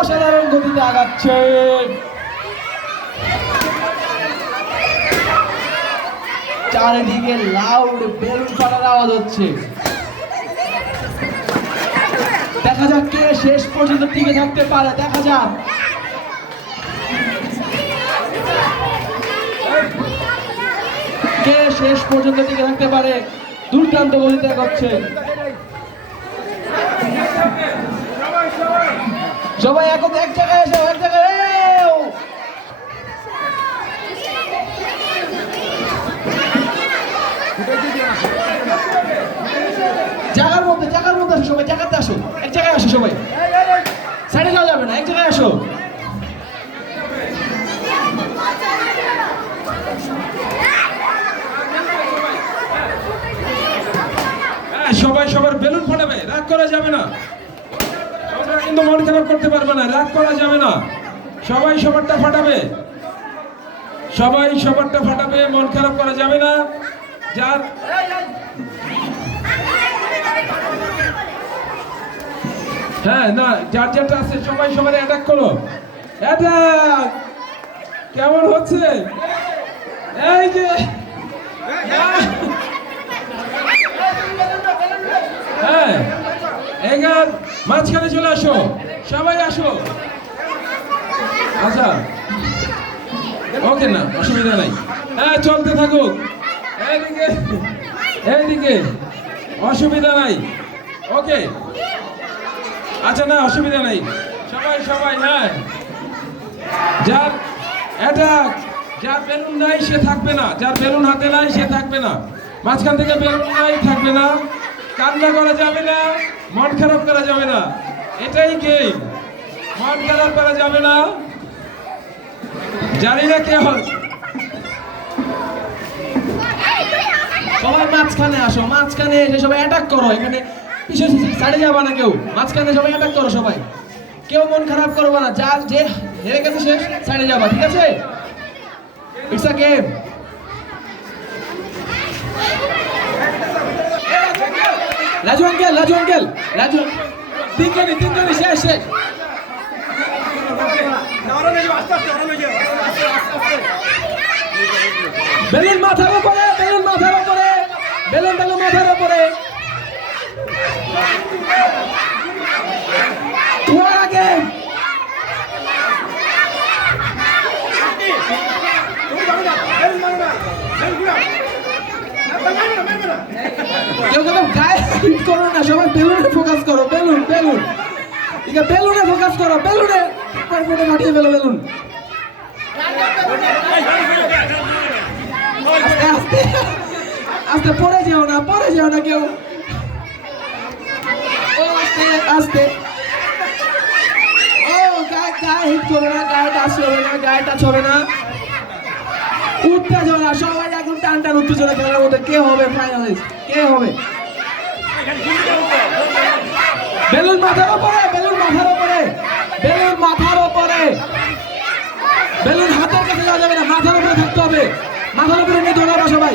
অসাধারণ গতিতে আগাচ্ছেন। চারিদিকে লাউড বেলুন ফাটার আওয়াজ হচ্ছে। দেখা যাক কে শেষ পর্যন্ত টিকে থাকতে পারে, দেখা যাক। কে শেষ পর্যন্ত টিকে থাকতে পারে। দুর্দান্ত গতিতে এগোচ্ছে। সবাই এখন এক জায়গায় এসো, এক জায়গায় জায়গার মধ্যে আসো সবাই, জায়গাতে আসো, এক জায়গায় আসো সবাই, সাইডে যাওয়া যাবে না, এক জায়গায় আসো। সবাই সবার বেলুন ফাটাবে, রাগ করা যাবে না। তোমরা কিন্তু মন খারাপ করতে পারবে না, রাগ করা যাবে না। সবাই সবারটা ফাটাবে, সবাই সবারটা ফাটাবে, মন খারাপ করা যাবে না। যার হ্যাঁ না, যার যেটা আছে সবাই সবার অ্যাটাক করো। অ্যাটাক কেমন হচ্ছে? এই যে হ্যাঁ, এগার মাঝখানে চলে আসো, সবাই আসো। আচ্ছা ওকে, না অসুবিধা নাই। হ্যাঁ চলতে থাকুক, এইদিকে এইদিকে, অসুবিধা নাই। ওকে আচ্ছা, না অসুবিধা নাই। সবাই সবাই হ্যাঁ, যার অ্যাটাক, যার বেলুন নাই সে থাকবে না, যার বেলুন হাতে নাই সে থাকবে না। মাঝখান থেকে বেলুন নাই থাকবে না। কান্না করা যাবে না, মন খারাপ করা যাবে না, এটাই গেম। মন খারাপ করা যাবে না। জানি না কে হয়। সবাই মাঝখানে আসো, মাঝখানে এসে সবাই অ্যাটাক করো। এখানে পিছনে সাইডে যাবা না কেউ, মাঝখানে সবাই অ্যাটাক করো। সবাই কেউ মন খারাপ করবে না, যার যে হেরে গেছে সে সাইডে যাবা, ঠিক আছে? It's a game. Raju uncle, Raju uncle, Raju, তিনজনই শেষ শেষ। বেলুন মাথার উপরে, বেলুন মাথার উপরে, বেলুন দেখো মাথার উপরে। তোমার আগে কেউ কেউ গায়ে হিট করো না, সবাই বেলুনে ফোকাস করো। বেলুন বেলুন, ঠিক আছে, বেলুনে ফোকাস করো, বেলুনে ফোটে ফাটিয়ে ফেলো বেলুন। আস্তে আস্তে আস্তে, পড়ে যেও না, পড়ে যেও না কেউ। ও আস্তে আস্তে, ও গায়ে হিট করবে না, গায়ে টাচ হবে না, গায়ে টাচ হবে না। উত্তেজনা, সবাই এখন টান টান উত্তেজনা খেলার মধ্যে। কে হবে ফাইনালিস্ট, কে হবে? বেলুন মাথার উপরে, বেলুন মাথার উপরে, বেলুন মাথার উপরে। বেলুন হাতের কাছে যাওয়া যাবে না, মাথার উপরে থাকতে হবে। মাথার উপরে নিয়ে দৌড়াবা সবাই।